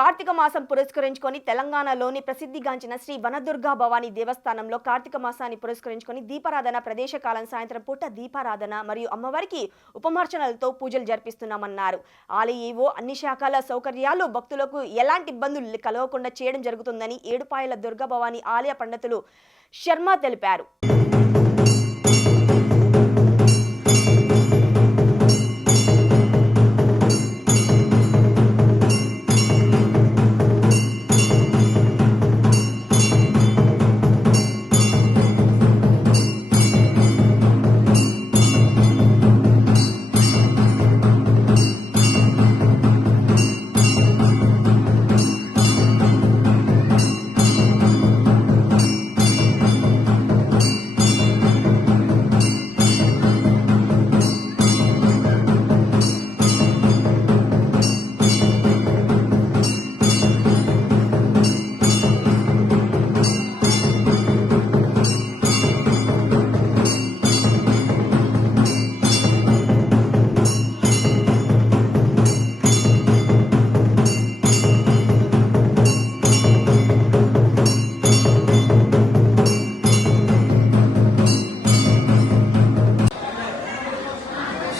కార్తీక మాసం పురస్కరించుకొని తెలంగాణలోని ప్రసిద్ధిగాంచిన శ్రీ వనదుర్గా భవానీ దేవస్థానంలో కార్తీక మాసాన్ని పురస్కరించుకొని దీపారాధన ప్రదేశ కాలం సాయంత్రం పూట దీపారాధన మరియు అమ్మవారికి ఉపమార్చనలతో పూజలు జరిపిస్తున్నామన్నారు. ఆలయ అన్ని శాఖల సౌకర్యాలు భక్తులకు ఎలాంటి ఇబ్బందులు కలగకుండా చేయడం జరుగుతుందని ఏడుపాయల దుర్గా భవానీ ఆలయ పండితులు శర్మ తెలిపారు.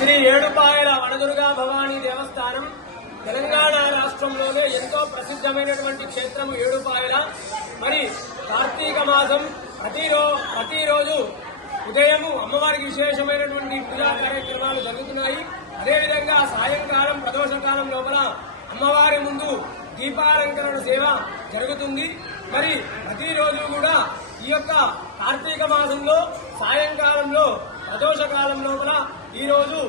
శ్రీ ఏడుపాయల వనదుర్గా భవానీ దేవస్థానం తెలంగాణ రాష్ట్రంలోనే ఎంతో ప్రసిద్ధమైనటువంటి క్షేత్రం ఏడుపాయల. మరి కార్తీక మాసం ప్రతిరో ప్రతిరోజు ఉదయము అమ్మవారికి విశేషమైనటువంటి పూజా కార్యక్రమాలు జరుగుతున్నాయి. అదేవిధంగా సాయంకాలం ప్రదోషకాలం లోపల అమ్మవారి ముందు దీపాలంకరణ సేవ జరుగుతుంది. మరి ప్రతిరోజు కూడా ఈ యొక్క కార్తీక మాసంలో సాయంకాలంలో ప్రదోషకాలం లోపల ఈరోజు రోజు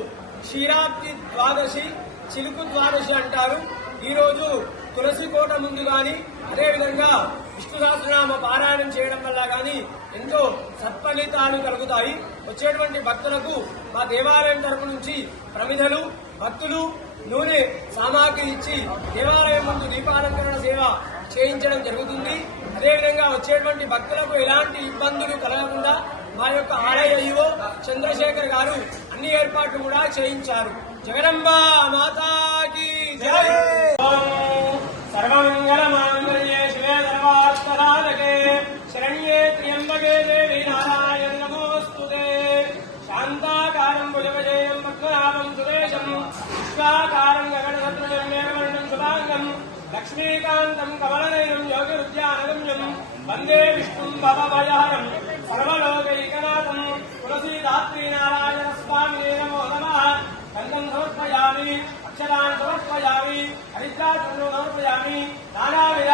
క్షీరాబ్ది ద్వాదశి చిలుకు ద్వాదశి అంటారు. ఈరోజు తులసికోట తులసి కోట ముందు గాని అదేవిధంగా విష్ణు సహస్రనామ పారాయణం చేయడం వల్ల గాని ఎంతో సత్ఫలితాలు కలుగుతాయి. వచ్చేటువంటి భక్తులకు మా దేవాలయం తరపు నుంచి ప్రమిదలు భక్తులు నూనె సామాగ్రి ఇచ్చి దేవాలయం ముందు దీపాలంకరణ సేవ చేయించడం జరుగుతుంది. అదేవిధంగా వచ్చేటువంటి భక్తులకు ఎలాంటి ఇబ్బందులు కలగకుండా మా యొక్క ఆలయ ఈవో చంద్రశేఖర్ గారు అన్ని ఏర్పాట్లు కూడా చేయించారు. జగదంబ మాతాకి జై! లక్ష్మీకాంతం కమలనయనం యోగిరుద్యానగమ్యం వందే విష్ణుం భవభయహరం సర్వలోకైకనాథం తులసీదాత్రీ నారాయణ స్వామి నమో నమ. గంధం సమర్పయామి అక్షరాన్ని సమర్పయామి హరిద్రాచూర్ణం సమర్పయామి నానావిధ